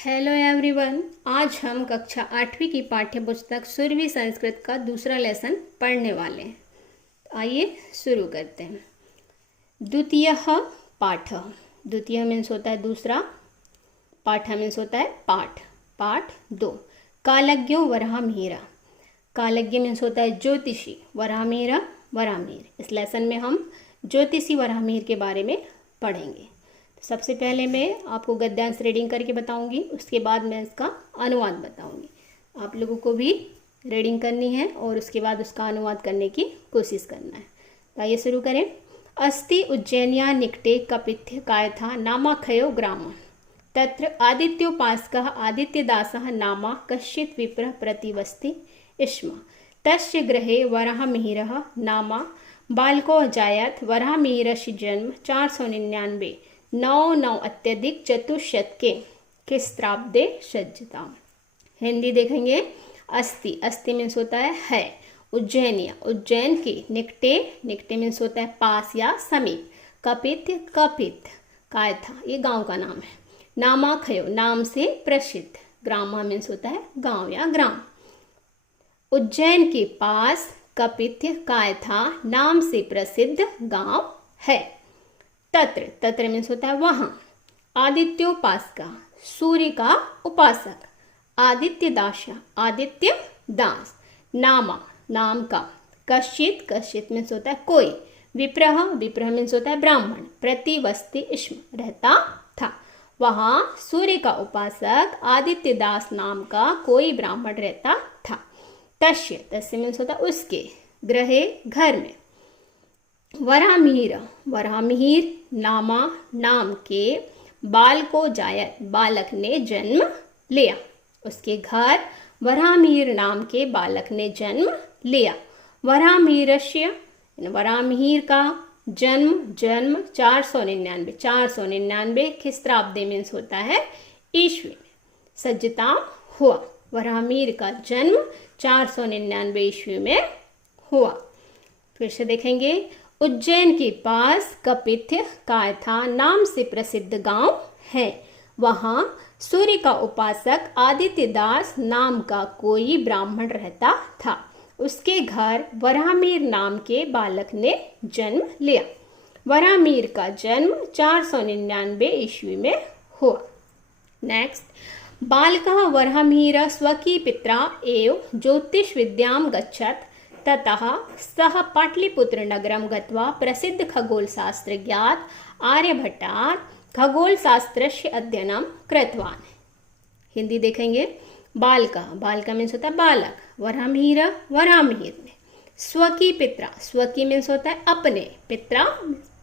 Hello everyone. आज हम कक्षा 8वीं की पाठ्य पुस्तक सुरभि संस्कृत का दूसरा लेसन पढ़ने वाले हैं। आइए शुरू करते हैं। द्वितीय पाठ। द्वितीय मीन्स होता है दूसरा, पाठ मीन्स होता है पाठ। पाठ 2 कालज्ञो वराहमिहिर। कालज्ञ मीन्स होता है ज्योतिषी, वराहमिहिर वराहमिहिर। इस लेसन में हम ज्योतिषी वराहमिहिर के बारे में पढ़ेंगे। सबसे पहले मैं आपको गद्यांश रीडिंग करके बताऊंगी, उसके बाद मैं इसका अनुवाद बताऊंगी। आप लोगों को भी रीडिंग करनी है और उसके बाद उसका अनुवाद करने की कोशिश करना है। तो आइए शुरू करें। अस्ति उज्जैन्या निकटे कपिथ्य कायथा नामाखयो ग्राम तत्र आदित्योपासकः आदित्यदासः नामा कश्चित् विप्रः प्रतिवस्ति स्म। तस्य गृहे वराहमिहिरः नामा बालको जायत। वराहमिहिरस्य जन्म 499 9 अत्यधिक चतुष्शत के खिस्त्राब्दे सज्जता। हिंदी देखेंगे। अस्ति, अस्ति मीन्स होता है। उज्जैनिया, उज्जैन के। निकटे, निकटे मीन्स होता है पास या समीप। कपित, कपित। कायथा, ये गांव का नाम है। नामाखयो, नाम से प्रसिद्ध। ग्रामा मीन्स होता है गांव या ग्राम। उज्जैन के पास कपित्य कायथा नाम से प्रसिद्ध गांव है। तत्र, तत्र मीन्स होता है वहां। आदित्योपासका, सूर्य का उपासक। आदित्य दास, आदित्य दास। नामा, नाम का। कश्चित, कश्चित मीन्स होता है कोई। विप्रह, विप्रह मीन्स होता है ब्राह्मण। प्रतिवस्ति स्म, रहता था। वहां सूर्य का उपासक आदित्य दास नाम का कोई ब्राह्मण रहता था। तस्य, तस्य मीन्स होता है उसके। गृहे, घर में। वराहमिहिर, वराहमिहिर नामा, नाम के। बाल को जायत, बालक ने जन्म लिया। उसके घर वराहमिहिर नाम के बालक ने जन्म लिया। वराहमिहिरस्य, वराहमिहिर का जन्म, जन्म 499, 499 खिस्त्राब्दे मीन्स होता है ईस्वी में। सज्जता हुआ। वराहमिहिर का जन्म 499 ईस्वी में हुआ। फिर से देखेंगे। उज्जैन के पास कपिथ्य कायथा नाम से प्रसिद्ध गांव है। वहां सूर्य का उपासक आदित्य दास नाम का कोई ब्राह्मण रहता था। उसके घर वराहमिहिर नाम के बालक ने जन्म लिया। वराहमिहिर का जन्म 499 ईस्वी में हुआ। नेक्स्ट। बालकः वराहमिहिरः स्वकीय पित्रा एव ज्योतिष विद्यां गच्छत्। ततः सः पाटलिपुत्र नगरं गत्वा प्रसिद्ध खगोल शास्त्र ज्ञात आर्यभट्टात् खगोल शास्त्रस्य अध्ययनं कृतवान्। हिंदी देखेंगे। बालका, बालका मीन्स होता है बालक। वराहमिहिर, वराहमिहिर ने। स्वकीय पित्रा, स्वकीय मीन्स होता है अपने। पित्रा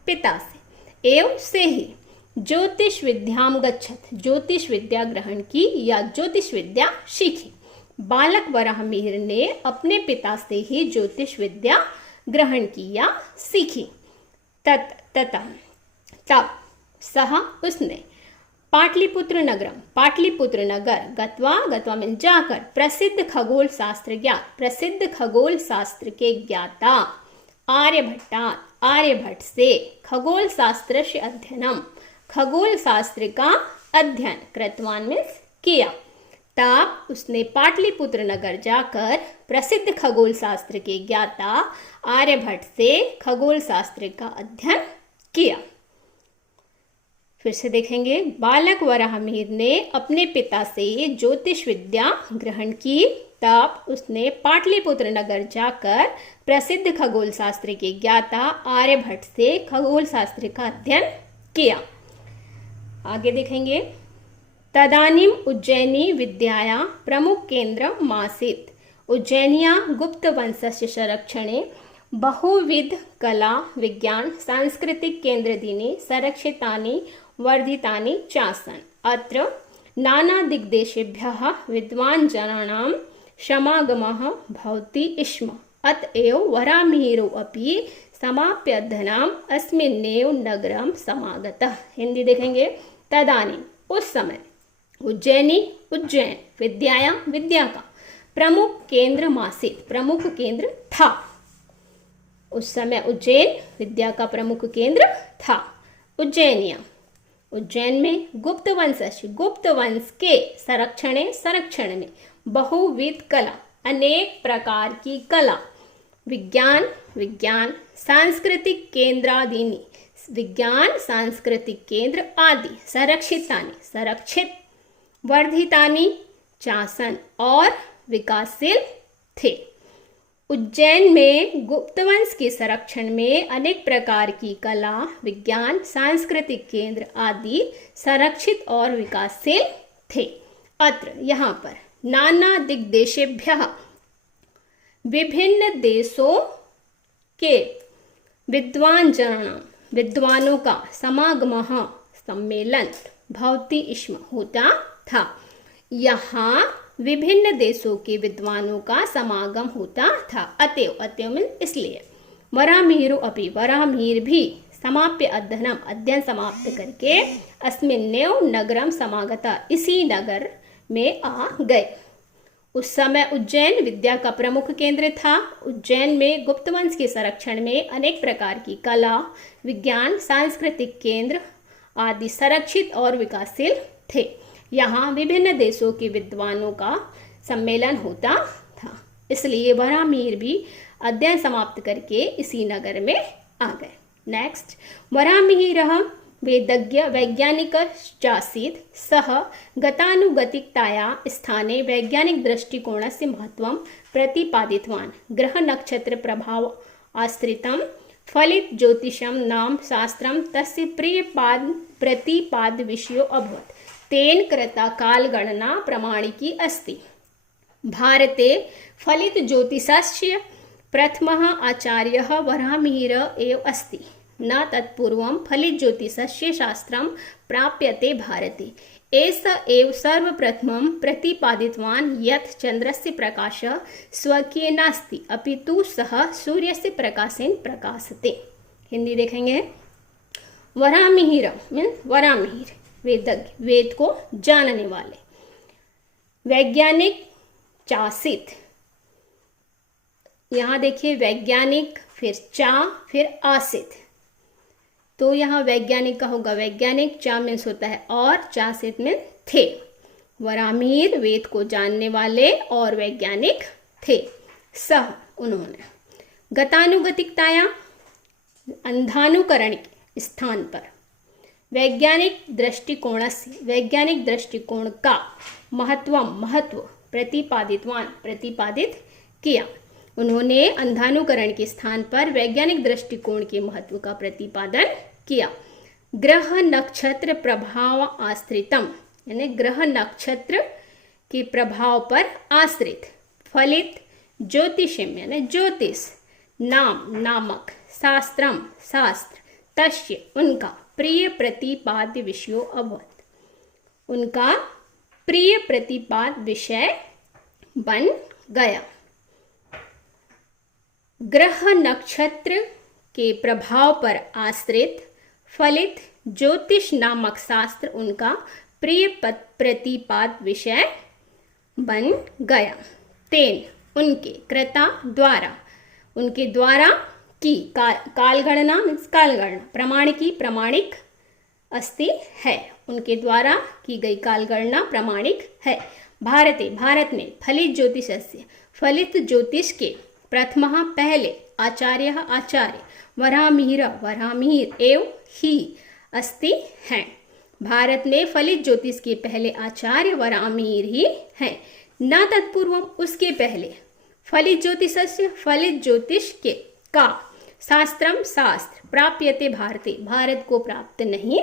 पिता से। एवं से ही। ज्योतिष विद्यां गच्छत, ज्योतिष विद्या ग्रहण की या ज्योतिष विद्या सीखी। बालक वराहमिहिर ने अपने पिता से ही ज्योतिष विद्या ग्रहण की या सीखी। ततः, तब। सह, उसने। पाटलिपुत्र नगरम, पाटलिपुत्र नगर। गत्वा, गत्वा में जाकर। प्रसिद्ध खगोल शास्त्र ज्ञात, प्रसिद्ध खगोल शास्त्र के ज्ञाता आर्यभट्टा, आर्यभट्ट से। खगोल शास्त्र से अध्ययनम, खगोल शास्त्र का अध्ययन। कृतवान में किया। तब उसने पाटलिपुत्र नगर जाकर प्रसिद्ध खगोल शास्त्र के ज्ञाता आर्यभट्ट से खगोल शास्त्र का अध्ययन किया। फिर से देखेंगे। बालक वराहमिहिर ने अपने पिता से ज्योतिष विद्या ग्रहण की। तब उसने पाटलिपुत्र नगर जाकर प्रसिद्ध खगोल शास्त्र के ज्ञाता आर्यभट्ट से खगोल शास्त्र का अध्ययन किया। आगे देखेंगे। तदानीम उज्जैनी विद्याया प्रमुख केंद्र मासीत। उज्जैनिया गुप्त वंशस्य संरक्षणे बहुविध कला विज्ञान सांस्कृतिक केंद्रदीनि संरक्षितानि वर्धितानि चासन्। अत्र नाना दिग्देशेभ्यः विद्वान् जनानां समागमः भवति स्म। अतएव वराहमिहिरो अपि समाप्य अध्ययनम् अस्मिन्नेव नगरं समागतः। हिंदी देखेंगे। तदानीम, उस समय। उज्जैनी, उज्जैन। विद्याया, विद्या का। प्रमुख केंद्र मासित, प्रमुख केंद्र था। उस समय उज्जैन विद्या का प्रमुख केंद्र था। उज्जैनिया, उज्जैन में गुप्त वंश के संरक्षण में बहुविध कला, अनेक प्रकार की कला, विज्ञान सांस्कृतिक केंद्र आदि संरक्षित वर्धितानि चासन और विकासशील थे। उज्जैन में गुप्त वंश के संरक्षण में अनेक प्रकार की कला, विज्ञान सांस्कृतिक केंद्र आदि संरक्षित और विकासशील थे। अत्र यहाँ पर नाना दिग्देशेभ्यः विभिन्न देशों के विद्वानों का समागमः सम्मेलन भवति स्म होता था। यहाँ विभिन्न देशों के विद्वानों का समागम होता था। अतएव मीन इसलिए वराहमिहिर भी समाप्य अध्ययन समाप्त करके अस्मिन्नेव नगरम समागता, इसी नगर में आ गए। उस समय उज्जैन विद्या का प्रमुख केंद्र था। उज्जैन में गुप्त वंश के संरक्षण में अनेक प्रकार की कला, विज्ञान सांस्कृतिक केंद्र आदि संरक्षित और विकासशील थे। यहाँ विभिन्न देशों के विद्वानों का सम्मेलन होता था, इसलिए वराहमिहिर भी अध्ययन समाप्त करके इसी नगर में आ गए। नेक्स्ट, वराहमिहिरः वेदज्ञ वैज्ञानिकश्चासीत्, सः गतानुगतिकताया स्थाने वैज्ञानिक दृष्टिकोणस्य महत्त्वं प्रतिपादितवान्। ग्रह नक्षत्र प्रभाव आश्रितं फलित ज्योतिषं नाम शास्त्रं तस्य प्रतिपाद विषयो अभवत्। तेन कृता कालगणना प्रमाणिकी अस्ति। भारते फलित ज्योतिषस्य प्रथमः आचार्यः वराहमिहिर एव अस्ति। न तत्पूर्वं फलित ज्योतिषस्य शास्त्रं प्राप्यते भारते। एष एव सर्वप्रथमं प्रतिपादितवान् यत् चन्द्रस्य प्रकाशः स्वकीय नास्ति, अपितु सः सूर्यस्य प्रकाशेन प्रकाशते। हिंदी देखेंगे। वराहमिहिर वेदज्ञ, वेद को जानने वाले, वैज्ञानिक चासित, यहाँ देखिए वैज्ञानिक फिर फिर आसित, तो यहाँ वैज्ञानिक का होगा वैज्ञानिक, चा मीन्स होता है और, चासित मीन्स थे। वराहमिहिर वेद को जानने वाले और वैज्ञानिक थे। सह उन्होंने गतानुगतिकताया अंधानुकरण के स्थान पर वैज्ञानिक दृष्टिकोण का महत्व प्रतिपादित किया। उन्होंने अंधानुकरण के स्थान पर वैज्ञानिक दृष्टिकोण के महत्व का प्रतिपादन किया। ग्रह नक्षत्र प्रभाव आश्रितम, यानी ग्रह नक्षत्र के प्रभाव पर आश्रित, फलित ज्योतिषम यानी ज्योतिष, नामक, शास्त्र, तस्य उनका प्रिय प्रतिपाद्य विषयो अभवत्, उनका प्रिय प्रतिपाद्य विषय बन गया। ग्रह नक्षत्र के प्रभाव पर आश्रित फलित ज्योतिष नामक शास्त्र उनका प्रिय प्रतिपाद्य विषय बन गया। तेन उनके कृता द्वारा, उनके द्वारा की कालगणना प्रमाणिक अस्ति है, उनके द्वारा की गई कालगणना प्रमाणिक है। भारत में फलित ज्योतिष के प्रथमः पहले आचार्य वराहमिहिर एव ही अस्ति हैं। भारत में फलित ज्योतिष के पहले आचार्य वराहमिहिर ही हैं। न तत्पूर्वम, उसके पहले फलित ज्योतिष के का शास्त्र प्राप्यते भारते, भारत को प्राप्त नहीं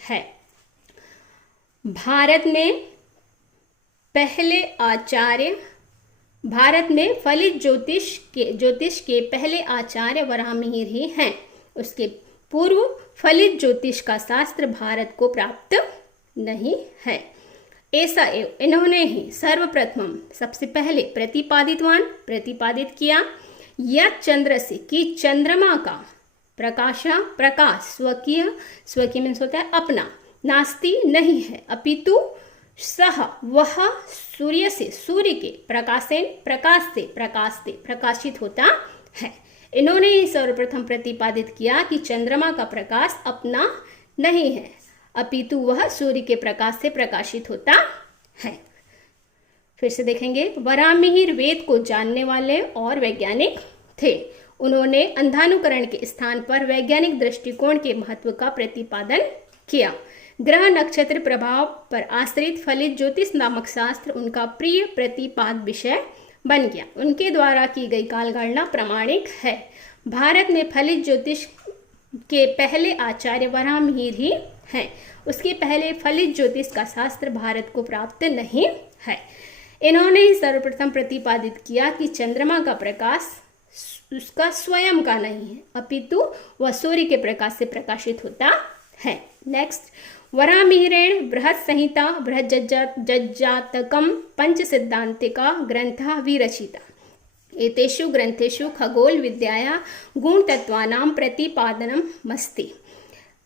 है। भारत में फलित ज्योतिष के पहले आचार्य वराहमिहिर ही हैं। उसके पूर्व फलित ज्योतिष का शास्त्र भारत को प्राप्त नहीं है। ऐसा इन्होंने ही सर्वप्रथम सबसे पहले प्रतिपादित किया यह चंद्र से कि चंद्रमा का प्रकाश स्वकीय मीन्स होता है अपना, नास्ति नहीं है, अपितु सह वह सूर्य के प्रकाश से प्रकाशित होता है। इन्होंने ही सर्वप्रथम प्रतिपादित किया कि चंद्रमा का प्रकाश अपना नहीं है, अपितु वह सूर्य के प्रकाश से प्रकाशित होता है। फिर से देखेंगे, वराहमिहिर वेद को जानने वाले और वैज्ञानिक थे। उन्होंने अंधानुकरण के स्थान पर वैज्ञानिक दृष्टिकोण के महत्व का प्रतिपादन किया। ग्रह नक्षत्र प्रभाव पर आश्रित फलित ज्योतिष नामक शास्त्र उनका प्रिय प्रतिपाद विषय बन गया। उनके द्वारा की गई कालगणना प्रामाणिक है। भारत में फलित ज्योतिष के पहले आचार्य वराहमिहिर ही हैं। उसके पहले फलित ज्योतिष का शास्त्र भारत को प्राप्त नहीं है। इन्होंने ही सर्वप्रथम प्रतिपादित किया कि चंद्रमा का प्रकाश उसका स्वयं का नहीं है, अपितु वह सूर्य के प्रकाश से प्रकाशित होता है। नेक्स्ट, वराहमिहिरेण बृहत् संहिता बृहज्जातकम पंच सिद्धांतिका ग्रंथः विरचिता। एतेषु ग्रंथेषु खगोल विद्याया गुणतत्त्वानां प्रतिपादनम् अस्ति।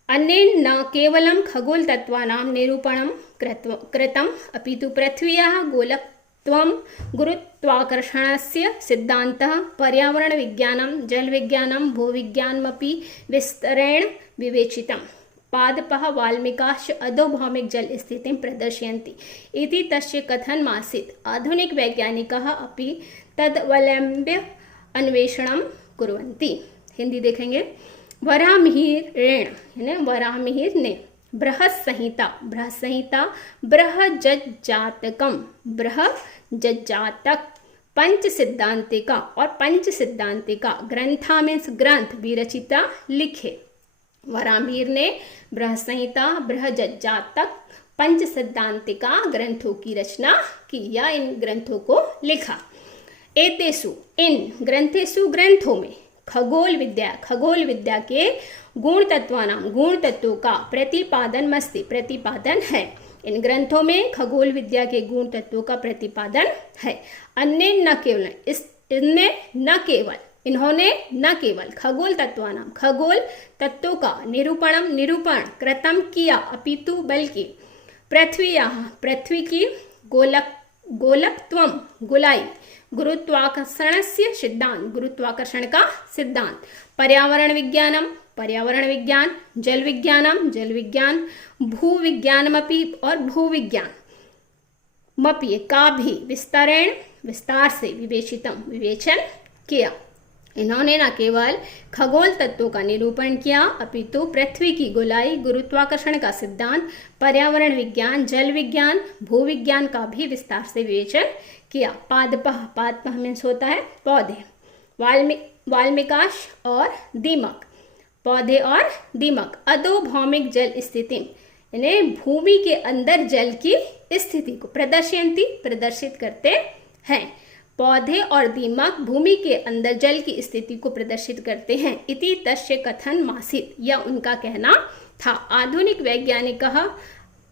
अन्येन न केवलं खगोल तत्त्वानां निरूपणं कृतम् अपितु पृथ्व्याः गोलकत्वं गुरुत्वाकर्षणस्य सिद्धान्तः पर्यावरणविज्ञानं जलविज्ञानं भूविज्ञानमपि विस्तरेण विवेचितम्। पादपः वाल्मीकाश्च अधोभौमिक जल स्थितिं प्रदर्शयन्ति इति तस्य कथनमासीत्। आधुनिक वैज्ञानिकाः अपि तदवलम्ब्य अन्वेषणं कुर्वन्ति। हिंदी देखेंगे, वराहमिहिर ने बृहत् संहिता बृहज्जातकम बृहज्जातक पंच सिद्धांतिका और पंच सिद्धांतिका ग्रंथा मीन्स ग्रंथ विरचिता लिखे। वराहमिहिर ने बृहत् संहिता बृहज्जातक पंच सिद्धांतिका ग्रंथों की रचना की या इन ग्रंथों को लिखा। एतेषु इन ग्रंथेषु ग्रंथों में खगोल विद्या के गुण तत्वों का प्रतिपादन है। इन ग्रंथों में खगोल विद्या के गुण तत्वों का प्रतिपादन है। इन्होंने न केवल खगोल तत्वों का निरूपण कृतम किया अपितु बल्कि पृथ्वी की गोलकत्वम गोलाई गुरुत्वाकर्षणस्य गुरुत्वाकर्षण का सिद्धांत पर्यावरण विज्ञान जल विज्ञान भूविज्ञानमपि और भूविज्ञान का भी विस्तार से विवेचन किया। इन्होंने न केवल खगोल तत्वों का निरूपण किया अपितु पृथ्वी की गोलाई गुरुत्वाकर्षण का सिद्धांत पर्यावरण विज्ञान जल विज्ञान भूविज्ञान का भी विस्तार से विवेचन किया। पादपः मीन्स होता है पौधे, वाल्मीकाश और दीमक पौधे और दीमक अधोभौमिक जल स्थिति यानी भूमि के अंदर जल की स्थिति को प्रदर्शित करते हैं। पौधे और दीमक भूमि के अंदर जल की स्थिति को प्रदर्शित करते हैं। इति तस्य कथन मासित, यह उनका कहना था।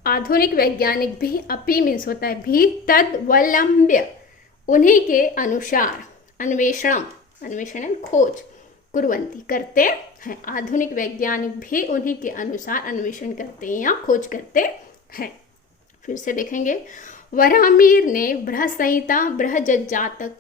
आधुनिक वैज्ञानिक भी अपि मीन्स होता है भी तदवलंब्य उन्हीं के अनुसार अन्वेषण खोज कुर्वन्ति करते हैं। आधुनिक वैज्ञानिक भी उन्हीं के अनुसार अन्वेषण करते हैं या खोज करते हैं। फिर से देखेंगे, वराहमिहिर ने बृहत् संहिता बृहज्जातक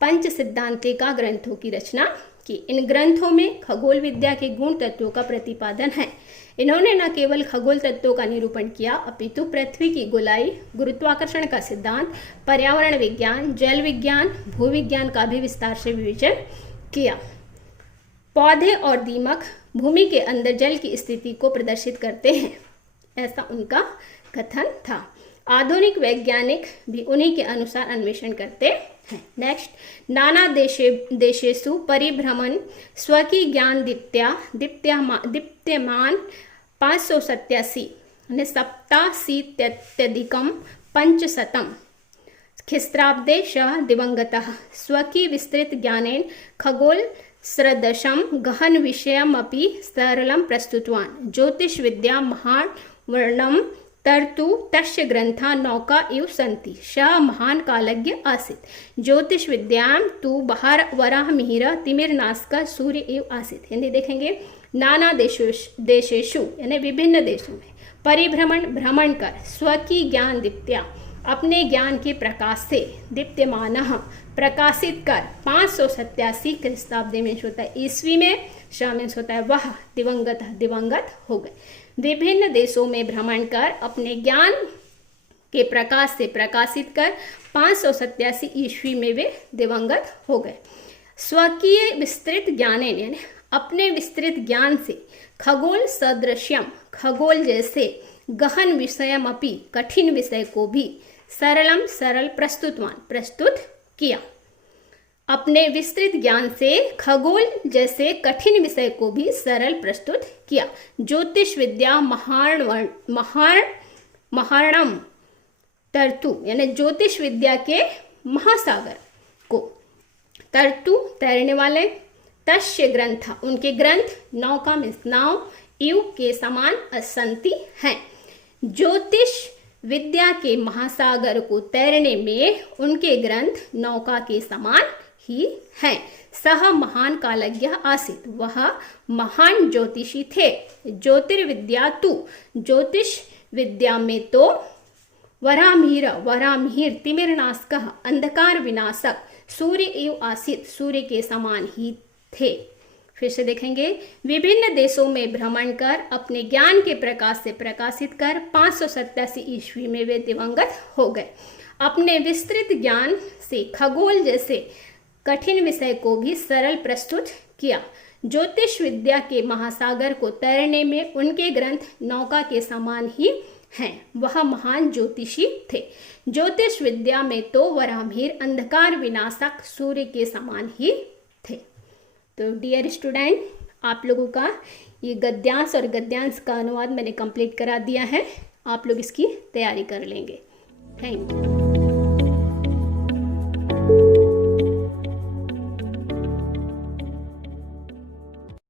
पंच सिद्धांतिका ग्रंथों की रचना की। इन ग्रंथों में खगोल विद्या के गुण तत्वों का प्रतिपादन है। इन्होंने न केवल खगोल तत्वों का निरूपण किया अपितु पृथ्वी की गोलाई गुरुत्वाकर्षण का सिद्धांत पर्यावरण विज्ञान जल विज्ञान भूविज्ञान का भी विस्तार से विवेचन किया। पौधे और दीमक भूमि के अंदर जल की स्थिति को प्रदर्शित करते हैं, ऐसा उनका कथन था। आधुनिक वैज्ञानिक भी उन्हीं के अनुसार अन्वेषण करते हैं। नेक्स्ट, नाना देशेषु परिभ्रमण स्वकी ज्ञान दीप्यमान 587 500 ख्रीस्ताब्दे सः दिवंगतः स्वकी विस्तृत ज्ञानेन खगोल सदृशं गहन विषयमपि सरलं प्रस्तुतवान्। ज्योतिष विद्या महान वर्णम तर्तु तस्य ग्रंथा नौका इव सन्ति। सः महान कालज्ञ आसीत्। ज्योतिष विद्यां तु वराहमिहिर तिमिरनाशक सूर्य इव आसीत्। हिंदी देखेंगे, नाना देशेषु यानी विभिन्न देशों में भ्रमण कर स्वकी ज्ञान दीप्त्या अपने ज्ञान के प्रकाश से दीप्यमानः प्रकाशित कर 587 ख्रीस्ताब्दी में होता है ईस्वी में, श मीन्स होता है वह, दिवंगत हो गए। विभिन्न देशों में भ्रमण कर अपने ज्ञान के प्रकाश से प्रकाशित कर 587 ईस्वी में वे दिवंगत हो गए। स्वकीय विस्तृत ज्ञानेन यानी अपने विस्तृत ज्ञान से खगोल सदृश्यम खगोल जैसे गहन विषयमपि कठिन विषय को भी सरल प्रस्तुत किया। अपने विस्तृत ज्ञान से खगोल जैसे कठिन विषय को भी सरल प्रस्तुत किया। ज्योतिष विद्या महारणम तरतु यानी ज्योतिष विद्या के महासागर को, तरतु तैरने वाले, तस्य ग्रंथ उनके ग्रंथ, नौका में नाव, इव के समान असंति हैं। ज्योतिष विद्या के महासागर को तैरने में उनके ग्रंथ नौका के समान ही हैं। सह महान कालज्ञ आसीत वह महान ज्योतिषी थे। ज्योतिर्विद्या तु ज्योतिष विद्या में तो वरामहीर तिमिरनाशकः अंधकार विनाशक सूर्य एव आसीत सूर्य के समान ही थे। फिर से देखेंगे, विभिन्न देशों में भ्रमण कर अपने ज्ञान के प्रकाश से प्रकाशित कर 587 ईस्वी में वे दिवंगत हो गए। अपने विस्तृत ज्ञान से खगोल जैसे कठिन विषय को भी सरल प्रस्तुत किया। ज्योतिष विद्या के महासागर को तैरने में उनके ग्रंथ नौका के समान ही हैं। वह महान ज्योतिषी थे। ज्योतिष विद्या में तो वरामहीर अंधकार विनाशक सूर्य के समान ही थे। तो डियर स्टूडेंट, आप लोगों का ये गद्यांश और गद्यांश का अनुवाद मैंने कंप्लीट करा दिया है। आप लोग इसकी तैयारी कर लेंगे। Thank you.